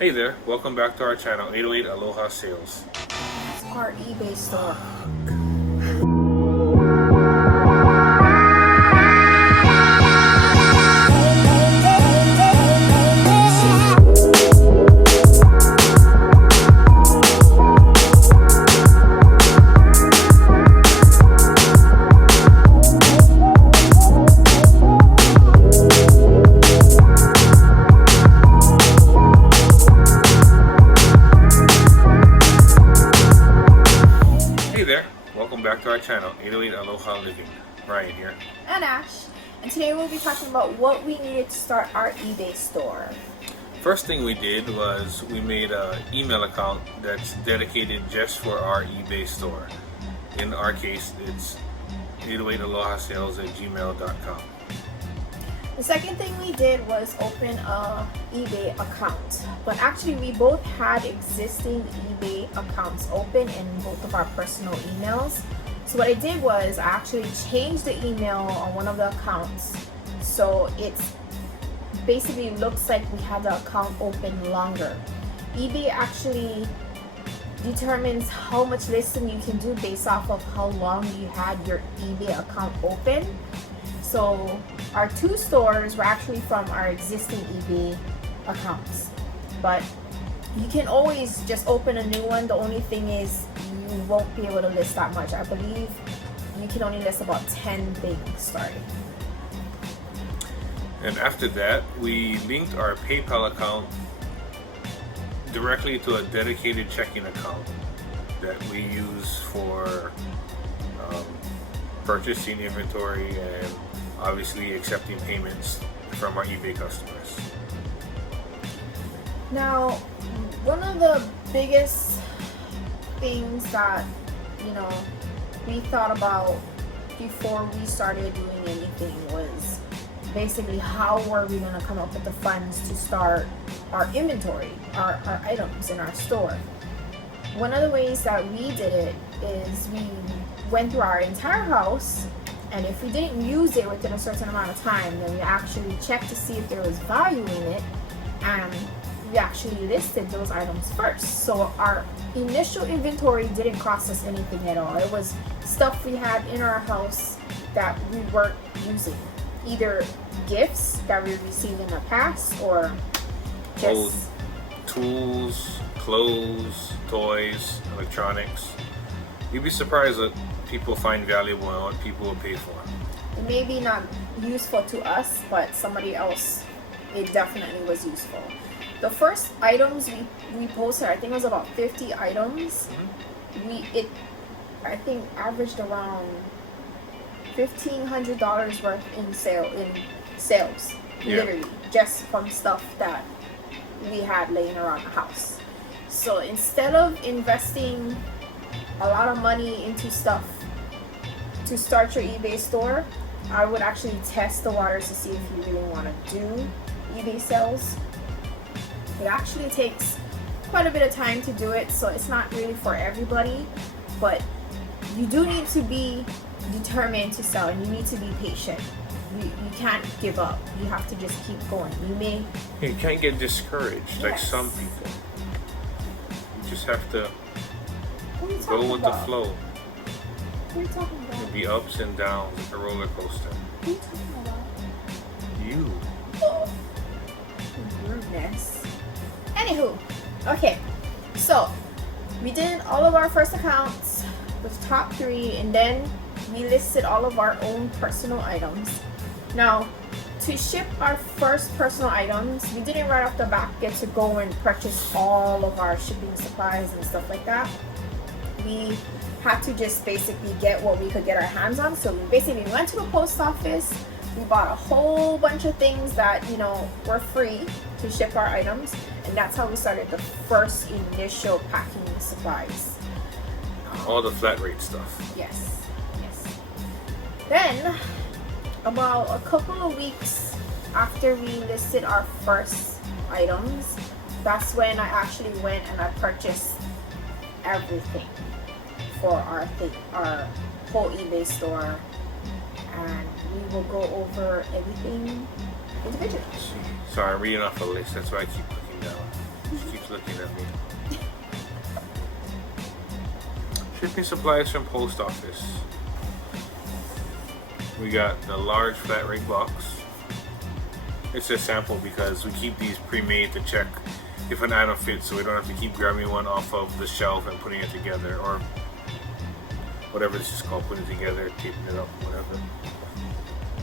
Hey there, welcome back to our channel, 808 Aloha Sales. It's our eBay store. Hey there, welcome back to our channel, 808 Aloha Living. Ryan here. And Ash. And today we'll be talking about what we needed to start our eBay store. First thing we did was we made an email account that's dedicated just for our eBay store. In our case, it's 808alohasales@gmail.com. The second thing we did was open a eBay account. But actually we both had existing eBay accounts open in both of our personal emails. So what I did was I actually changed the email on one of the accounts so it's basically looks like we had the account open longer. eBay actually determines how much listing you can do based off of how long you had your eBay account open. So our two stores were actually from our existing eBay accounts, but you can always just open a new one. The only thing is you won't be able to list that much. I believe you can only list about 10 things starting. And after that, we linked our PayPal account directly to a dedicated checking account that we use for purchasing inventory and obviously accepting payments from our eBay customers. Now, one of the biggest things that, we thought about before we started doing anything was basically how were we going to come up with the funds to start our inventory, our items in our store. One of the ways that we did it is we went through our entire house, and if we didn't use it within a certain amount of time, then we actually checked to see if there was value in it, and we actually listed those items first. So our initial inventory didn't cost us anything at all. It was stuff we had in our house that we weren't using, either gifts that we received in the past or just old tools, clothes, toys, electronics. You'd be surprised what people find valuable and what people will pay for. It may be not useful to us, but somebody else, it definitely was useful. The first items we posted, I think it was about 50 items. I think averaged around $1,500 worth in sales, literally, just from stuff that we had laying around the house. So instead of investing a lot of money into stuff to start your eBay store, I would actually test the waters to see if you really want to do eBay sales. It actually takes quite a bit of time to do it, so it's not really for everybody, but you do need to be determined to sell, and you need to be patient. You can't give up. You have to just keep going. You can't get discouraged like Yes. some people. You just have to What are you go talking with about? the flow. What are you talking about? It'll be ups and downs like a roller coaster. What are you talking about? You. Rudeness. Anywho, okay, so we did all of our first accounts with top 3, and then we listed all of our own personal items. Now, to ship our first personal items, we didn't right off the bat get to go and purchase all of our shipping supplies and stuff like that. We had to just basically get what we could get our hands on. So we basically went to the post office. We bought a whole bunch of things that were free to ship our items, and that's how we started the first initial packing supplies. All the flat rate stuff. Yes. Then about a couple of weeks after we listed our first items, that's when I actually went and I purchased everything for our whole eBay store, and we will go over everything individually. Sorry, I'm reading off a list. That's why I keep clicking down. She keeps looking at me. Shipping supplies from post office. We got the large flat rate box. It's a sample because we keep these pre-made to check if an item fits, so we don't have to keep grabbing one off of the shelf and putting it together, or whatever this is called, putting it together, taping it up, whatever.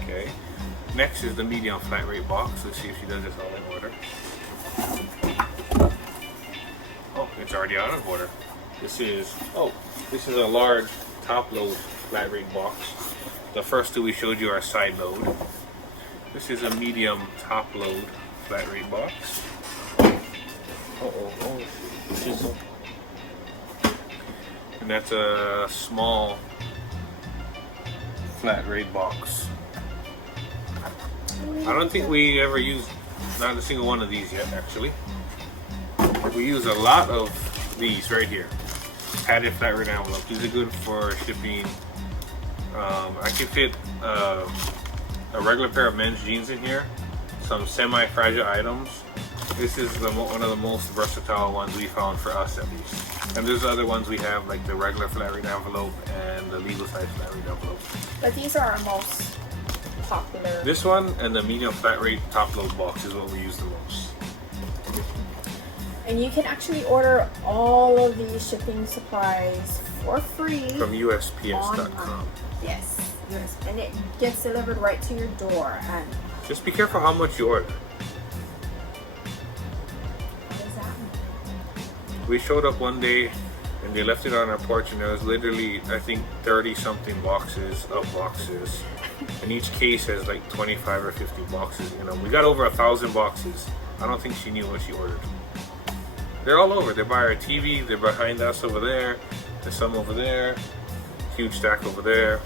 Okay. Next is the medium flat rate box. Let's see if she does this all in order. Oh, it's already out of order. This is a large top load flat rate box. The first two we showed you are side load. This is a medium top load flat rate box. And that's a small flat rate box. I don't think we ever used not a single one of these yet, actually. We use a lot of these right here. Padded flat rate envelope. These are good for shipping. I can fit a regular pair of men's jeans in here, some semi-fragile items. This is one of the most versatile ones we found for us, at least. And there's other ones we have, like the regular flat rate envelope and the legal size flat rate envelope. But these are our most popular. This one and the medium flat rate top load box is what we use the most. And you can actually order all of these shipping supplies for free from USPS.com. Yes, and it gets delivered right to your door. And just be careful how much you order. What does that mean? We showed up one day and they left it on our porch, and there was literally, I think, 30 something boxes of boxes, and each case has like 25 or 50 boxes. You know, we got over 1,000 boxes. I don't think she knew what she ordered. They're all over. They're by our TV. They're behind us over there. There's some over there. Huge stack over there.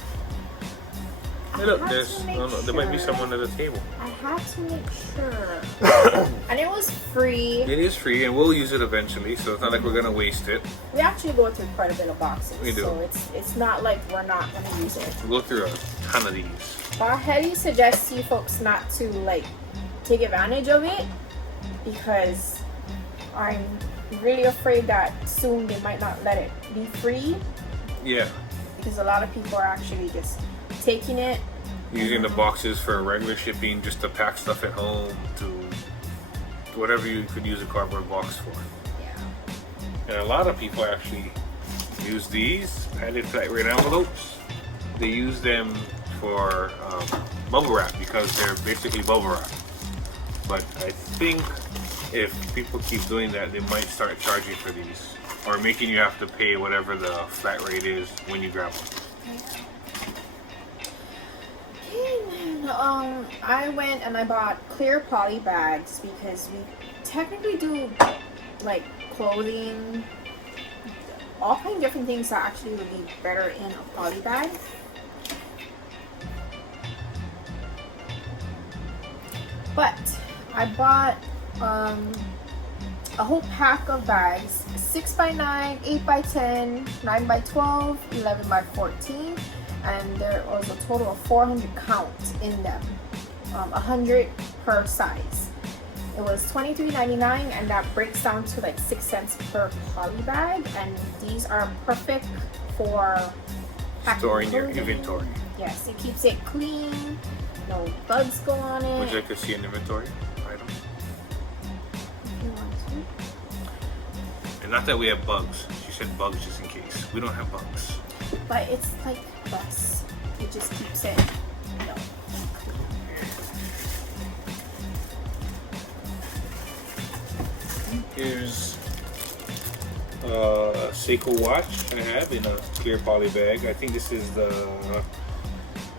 Hey, look, there might be someone at the table. I had to make sure. And it was free. It is free, and we'll use it eventually, so it's not like we're gonna waste it. We actually go through quite a bit of boxes. We do. So it's not like we're not gonna use it. We'll go through a ton of these. But I highly suggest you folks not to like take advantage of it, because I'm really afraid that soon they might not let it be free. Yeah. Because a lot of people are actually just taking it, using the boxes for regular shipping, just to pack stuff at home, to whatever you could use a cardboard box for. Yeah. And a lot of people actually use these padded flat rate envelopes. They use them for bubble wrap, because they're basically bubble wrap. But I think if people keep doing that, they might start charging for these, or making you have to pay whatever the flat rate is when you grab them. I went and I bought clear poly bags, because we technically do like clothing, all kinds of different things that actually would be better in a poly bag. But I bought a whole pack of bags, 6x9, 8x10, 9x12, 11x14, and there was a total of 400 count in them, 100 per size. It was $23.99, and that breaks down to like 6 cents per poly bag, and these are perfect for storing your inventory. Yes, it keeps it clean, no bugs go on it. Would you like to see an inventory item? If you want to. And not that we have bugs. She said bugs just in case. We don't have bugs. But it's like this. It just keeps it, you know. Here's a Seiko watch I have in a clear poly bag. I think this is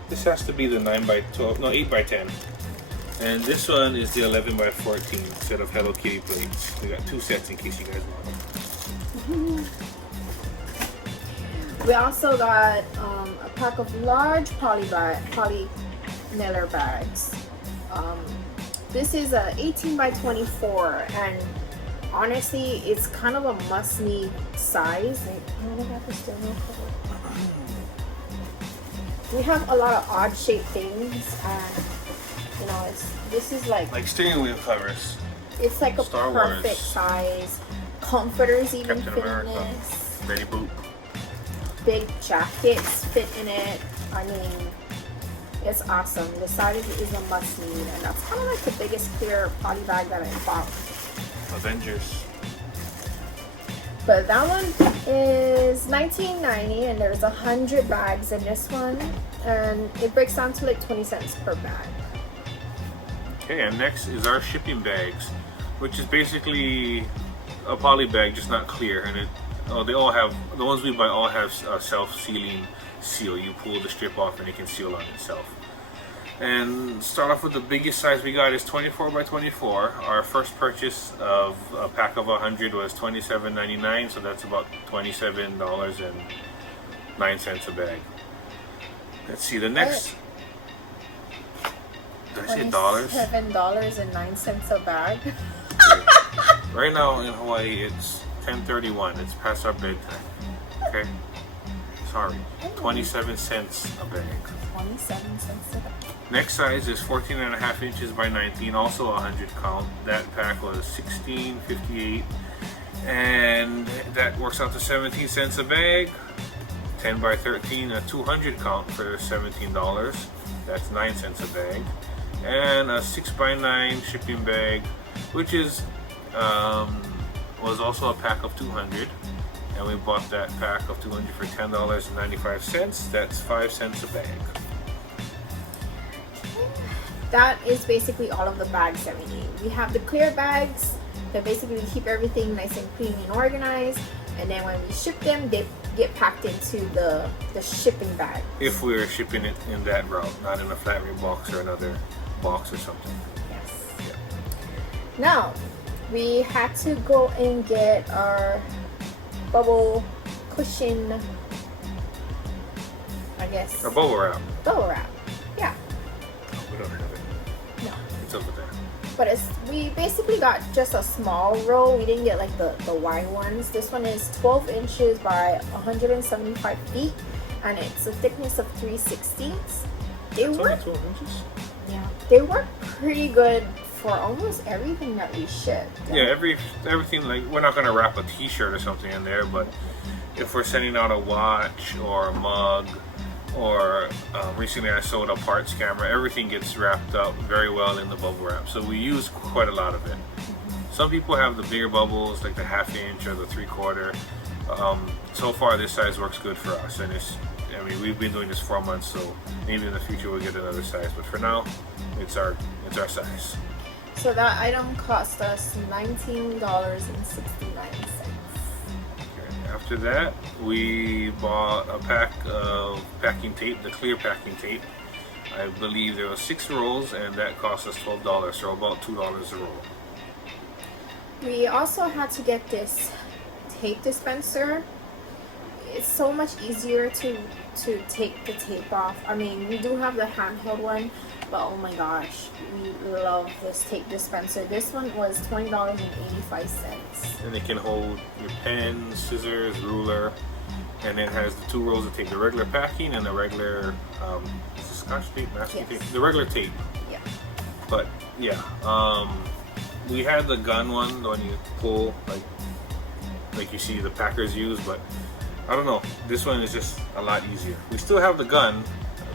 this has to be the 9x12, no, 8x10. And this one is the 11x14 set of Hello Kitty plates. We got 2 sets in case you guys want them. We also got a pack of large poly nailer bags. This is a 18x24, and honestly, it's kind of a must-need size. We have a lot of odd-shaped things, and you know, this is like steering wheel covers. It's like a Star perfect Wars. size. Comforters even Captain fit in America. this. Betty Boop. Big jackets fit in it. I mean, it's awesome. The size is a must need, and that's kind of like the biggest clear poly bag that I bought. Avengers. But that one is $19.90, and there's 100 bags in this one, and it breaks down to like 20 cents per bag. Okay, and next is our shipping bags, which is basically a poly bag, just not clear, and they all have, the ones we buy all have a self-sealing seal. You pull the strip off and it can seal on itself. And start off with the biggest size we got is 24 by 24. Our first purchase of a pack of 100 was $27.99, so that's about $27.09 a bag. Let's see, the next, did I say dollars? $7.09 a bag. Right now in Hawaii it's 10:31. It's past our bedtime. Okay? Sorry. 27 cents a bag. 27 cents a bag. Next size is 14.5 inches by 19, also 100 count. That pack was $16.58, and that works out to 17 cents a bag. 10 by 13, a 200 count for $17. That's 9 cents a bag. And a 6 by 9 shipping bag, which is was also a pack of 200, and we bought that pack of 200 for $10.95. That's 5 cents a bag. That is basically all of the bags that we need. We have the clear bags that basically keep everything nice and clean and organized, and then when we ship them, they get packed into the shipping bag. If we're shipping it in that route, not in a flat rate box or another box or something. Yes. Yeah. Now, we had to go and get our bubble cushion, I guess. A bubble wrap. Bubble wrap. Yeah. Oh, we don't have it. No. It's over there. But we basically got just a small roll. We didn't get like the wide ones. This one is 12 inches by 175 feet, and it's a thickness of 3/16. They It's work. only 12 inches? Yeah. They work pretty good for almost everything that we ship. Yeah, everything, like, we're not going to wrap a t-shirt or something in there, but if we're sending out a watch or a mug, or recently I sold a parts camera, everything gets wrapped up very well in the bubble wrap. So we use quite a lot of it. Some people have the bigger bubbles, like the 1/2 inch or the 3/4. So far this size works good for us, and I mean, we've been doing this 4 months, so maybe in the future we'll get another size, but for now it's our size. So that item cost us $19.69. After that, we bought a pack of packing tape, the clear packing tape. I believe there were 6 rolls, and that cost us $12, so about $2 a roll. We also had to get this tape dispenser. It's so much easier to take the tape off. I mean, we do have the handheld one, but oh my gosh, we love this tape dispenser. This one was $20.85. And it can hold your pen, scissors, ruler, and it has the 2 rolls of tape, the regular packing and the regular is it Scotch tape, masking Yes. tape, the regular tape. Yeah. But yeah, we had the gun one, the one you pull, like you see the packers use, but I don't know, this one is just a lot easier. We still have the gun,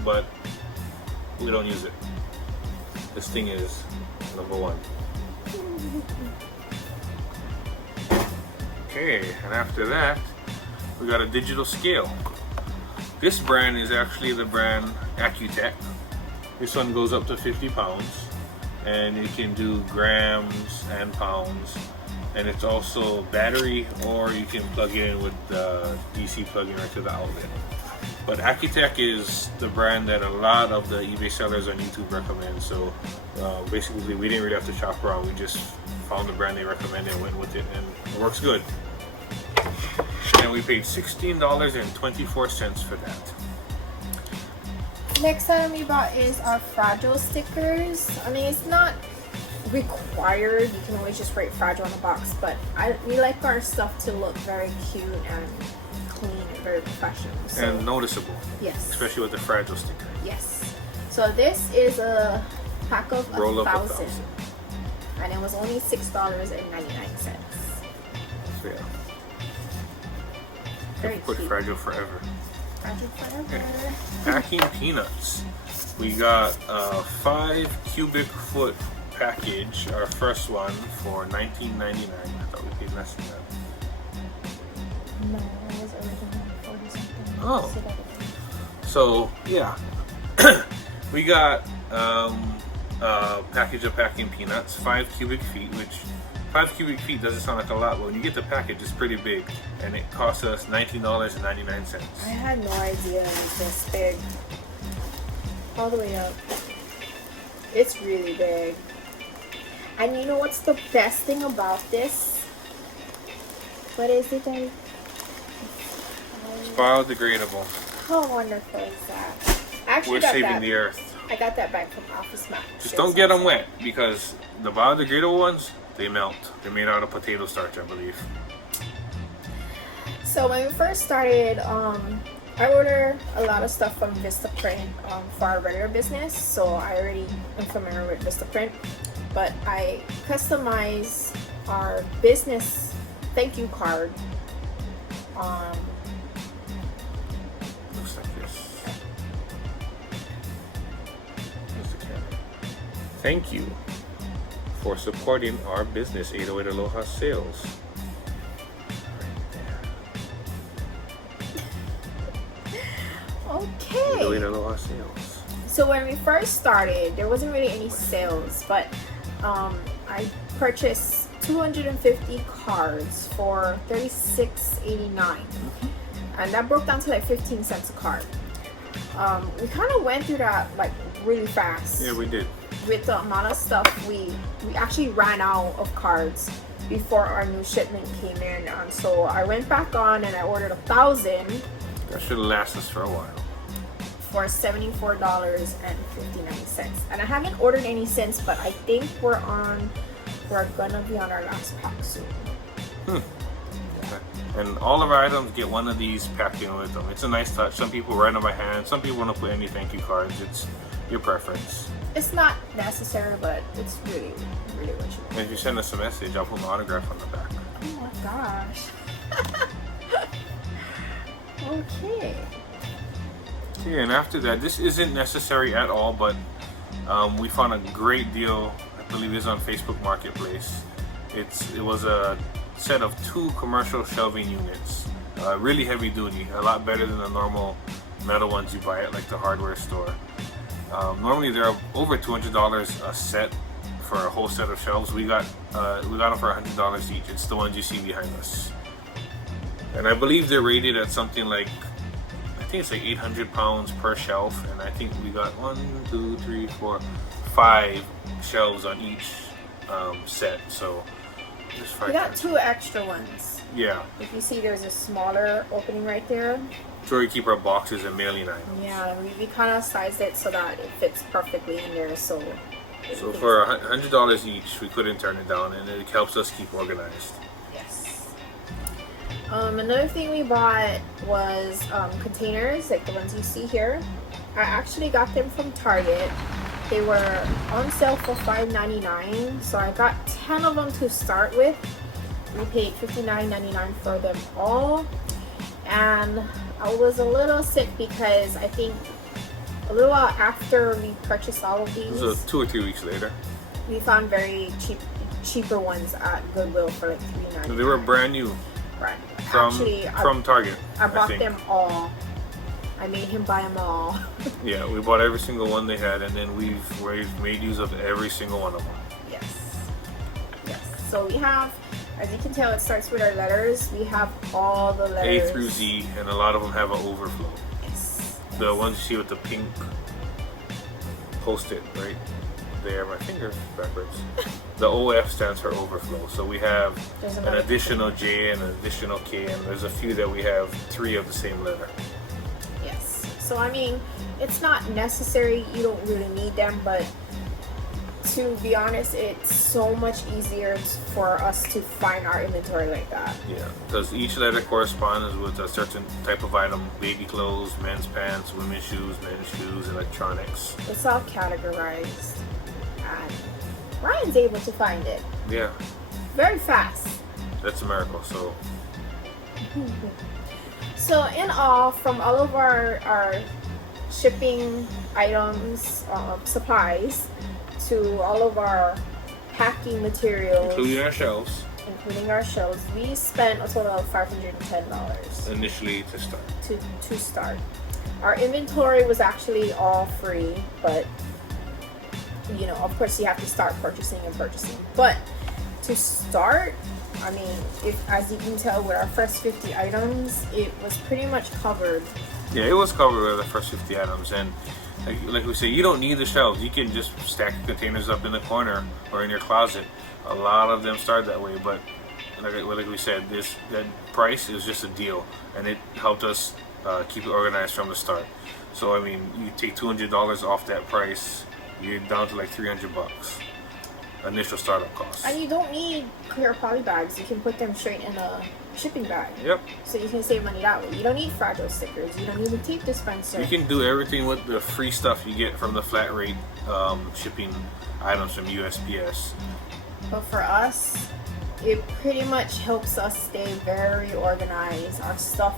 but we don't use it. This thing is #1. Okay, and after that, we got a digital scale. This brand is actually the brand Accutech. This one goes up to 50 pounds, and it can do grams and pounds. And it's also battery, or you can plug it in with the DC plug-in right to the outlet. But Accutech is the brand that a lot of the eBay sellers on YouTube recommend. So basically, we didn't really have to shop around. We just found the brand they recommended and went with it, and it works good. And we paid $16.24 for that. Next item we bought is our fragile stickers. I mean, it's not required. You can always just write fragile on the box, but we like our stuff to look very cute and clean and very professional. So, And noticeable. yes. Especially with the fragile sticker. Yes. So this is a pack of Roll up 1,000. 1,000. and it was only $6.99. So yeah. Very Put cute. fragile forever. Fragile forever. Okay. Packing peanuts. We got a 5 cubic foot package. Our first one for $19.99. I thought we paid less than that. No, it was originally 40 something. Oh. So yeah, we got a package of packing peanuts, 5 cubic feet, which 5 cubic feet doesn't sound like a lot, but when you get the package, it's pretty big, and it cost us $19.99. I had no idea it was this big. All the way up. It's really big. And you know what's the best thing about this? What is it, Daddy? It's biodegradable. How wonderful is that? I actually We're got saving that. the earth. I got that back from Office Max. Just don't get them wet, because the biodegradable ones, they melt. They're made out of potato starch, I believe. So when we first started, I order a lot of stuff from Vistaprint for our regular business. So I already am familiar with Vistaprint, but I customize our business thank you card. Looks like this. Here's the camera. Thank you for supporting our business, 808 Aloha Sales. Okay. 808 Aloha Sales. So when we first started, there wasn't really any sales, but I purchased 250 cards for $36.89, and that broke down to like 15 cents a card. We kind of went through that like really fast. Yeah, we did. With the amount of stuff, we actually ran out of cards before our new shipment came in, and so I went back on and I ordered 1,000 That should last us for a while. for $74.59. And I haven't ordered any since, but I think we're gonna be on our last pack soon. Okay. And all of our items get one of these packed in with them. It's a nice touch. Some people write them by hand. Some people want to put any thank you cards. It's your preference. It's not necessary, but it's really, really what you want. And if you send us a message, I'll put my autograph on the back. Oh my gosh. Okay. Yeah, and after that, this isn't necessary at all, but we found a great deal. I believe it's on Facebook Marketplace. It was a set of 2 commercial shelving units, really heavy duty, a lot better than the normal metal ones you buy at like the hardware store. Normally they're over $200 a set for a whole set of shelves. We got them for $100 each. It's the ones you see behind us, and I believe they're rated at something like, I think it's like 800 pounds per shelf, and I think we got 5 shelves on each set. So there's 5. We got 2 extra ones. Yeah. If you see, there's a smaller opening right there. It's where we keep our boxes and mailing items. Yeah, we kind of sized it so that it fits perfectly in there. So For $100 each, we couldn't turn it down, and it helps us keep organized. yes. Another thing we bought was containers, like the ones you see here. I actually got them from Target. They were on sale for $5.99, so I got 10 of them to start with. We paid $59.99 for them all, and I was a little sick because I think a little while after we purchased all of these, This was 2 or 3 weeks later. we found very cheaper ones at Goodwill for like $3.99. They were brand new Right. from Actually, Target. I bought think. them all. I made him buy them all. Yeah, we bought every single one they had, and then we've made use of every single one of them. Yes. Yes. So we have, as you can tell, it starts with our letters. We have all the letters. A through Z, and a lot of them have an overflow. Yes. The ones you see with the pink post-it right there, my finger's backwards. The OF stands for overflow. So we have There's an another additional J and an additional K, and there's a few that we have 3 of the same letter. Yes. So I mean, it's not necessary. You don't really need them, but to be honest, it's so much easier for us to find our inventory like that. Yeah, because each letter corresponds with a certain type of item: baby clothes, men's pants, women's shoes, men's shoes, electronics. It's all categorized, and Ryan's able to find it Yeah, very fast. that's a miracle. So So in all, from all of our shipping items, supplies, to all of our packing materials, including our shelves, we spent a total of $510 initially to start. to start. Our inventory was actually all free, but you know, of course, you have to start purchasing. But to start, I mean, if, as you can tell with our first 50 items, it was pretty much covered. Yeah, it was covered with the first 50 items, and like we say, you don't need the shelves. You can just stack the containers up in the corner or in your closet. A lot of them start that way, but like we said, that price is just a deal, and it helped us keep it organized from the start. So I mean, you take $200 off that price, you're down to like $300 initial startup cost. And you don't need clear poly bags. You can put them straight in a shipping bag. Yep. So you can save money that way. You don't need fragile stickers. You don't need a tape dispenser. You can do everything with the free stuff you get from the flat rate shipping items from USPS. But for us, it pretty much helps us stay very organized. Our stuff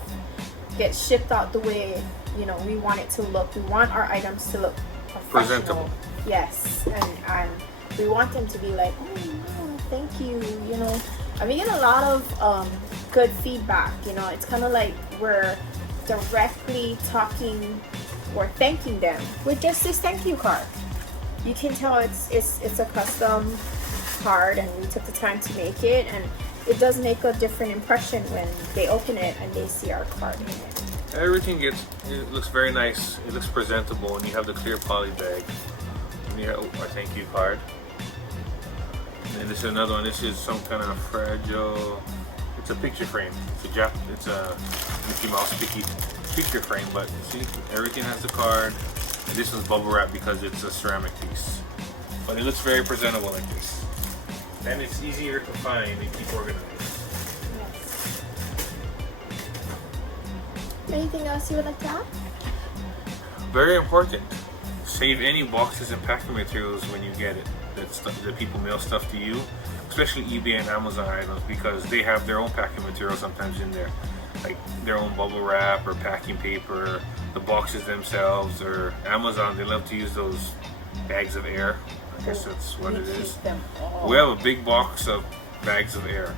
gets shipped out the way, you know, we want it to look. We want our items to look professional. Presentable. Yes, and we want them to be like, oh no, thank you. You know, and we get a lot of good feedback. You know, it's kind of like we're directly talking or thanking them with just this thank you card. You can tell it's a custom card, and we took the time to make it, and it does make a different impression when they open it and they see our card in it. Everything it looks very nice. It looks presentable, and you have the clear poly bag. And you have our thank you card. And this is another one. This is some kind of fragile. It's a picture frame. It's a Mickey Mouse picture frame. But see, everything has the card. And this one's bubble wrap because it's a ceramic piece. But it looks very presentable like this. And it's easier to find and keep organized. Yes. Anything else you would like to add? Very important. Save any boxes and packing materials when you get it. That people mail stuff to you, especially eBay and Amazon items, because they have their own packing material sometimes in there, like their own bubble wrap or packing paper, the boxes themselves, or Amazon, they love to use those bags of air. I guess that's what it is. We have a big box of bags of air,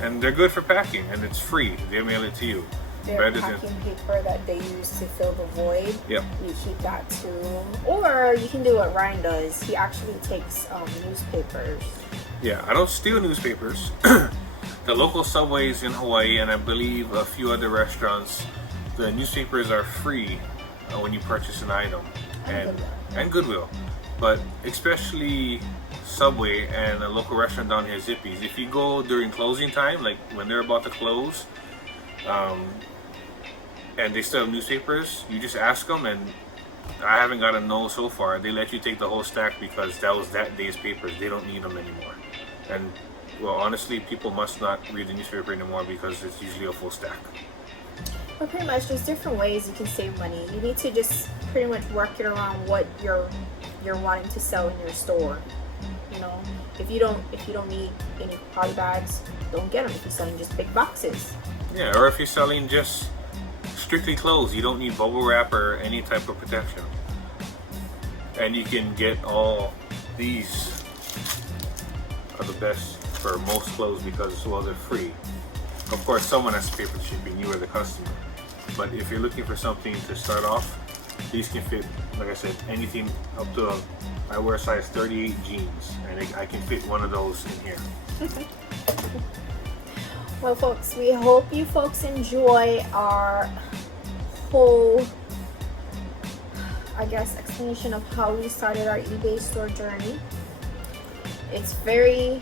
and they're good for packing, and it's free. They mail it to you. Their packing paper that they use to fill the void. Yep. You keep that too. Or you can do what Ryan does. He actually takes newspapers. Yeah, I don't steal newspapers. The local Subways in Hawaii, and I believe a few other restaurants, the newspapers are free when you purchase an item. And Goodwill. But especially Subway and a local restaurant down here, Zippy's, if you go during closing time, like when they're about to close, and they still have newspapers, you just ask them, and I haven't got a no so far. They let you take the whole stack because that was that day's papers. They don't need them anymore. And well, honestly, people must not read the newspaper anymore because it's usually a full stack. Well, pretty much, there's different ways you can save money. You need to just pretty much work it around what you're wanting to sell in your store. You know, if you don't need any poly bags, don't get them. If you're selling just big boxes. Yeah, or if you're selling just strictly clothes, you don't need bubble wrap or any type of protection. And you can get all these are the best for most clothes because, well, they're free. Of course, someone has to pay for the shipping, you are the customer. But if you're looking for something to start off, these can fit, like I said, anything up to I wear size 38 jeans, and I can fit one of those in here. Well, folks, we hope you folks enjoy our whole, I guess, explanation of how we started our eBay store journey. It's very,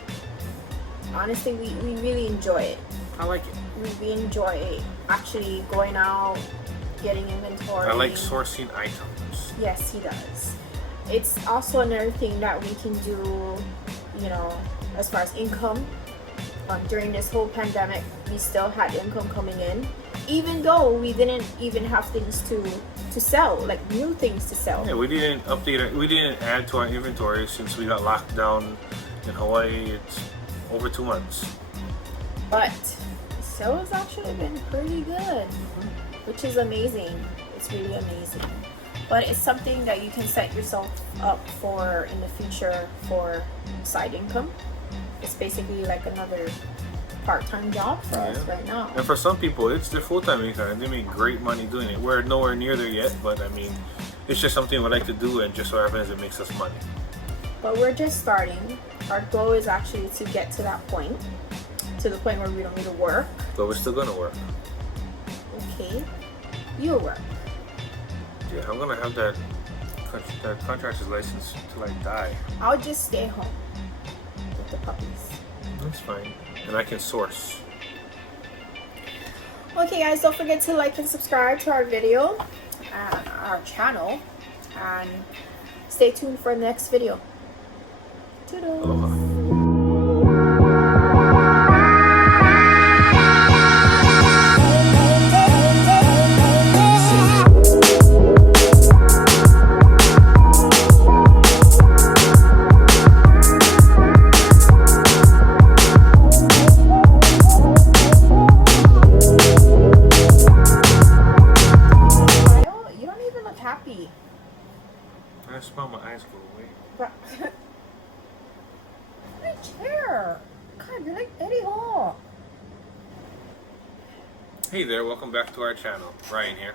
honestly, we really enjoy it. I like it. We enjoy actually going out, getting inventory. I like sourcing items. Yes, he does. It's also another thing that we can do, you know, as far as income. during this whole pandemic, we still had income coming in, even though we didn't even have things to sell, like new things to sell. Yeah, we didn't we didn't add to our inventory since we got locked down in Hawaii. It's over 2 months. But sales actually been pretty good, which is amazing. It's really amazing. But it's something that you can set yourself up for in the future for side income. It's basically like another part-time job for us right now. And for some people, it's their full-time income, and they make great money doing it. We're nowhere near there yet, but I mean, it's just something we like to do, and just so happens it makes us money. But we're just starting. Our goal is actually to get to that point, to the point where we don't need to work. But we're still gonna work. Okay, you'll work. Yeah, I'm gonna have that contractor's license till I die. I'll just stay home with the puppies. That's fine. And I can source. Okay guys, don't forget to like and subscribe to our video and our channel, and stay tuned for the next video. Toodles. Aloha. Happy. I smell my eyes go away. My chair. God, you're like Eddie Hall. Hey there, welcome back to our channel. Ryan here.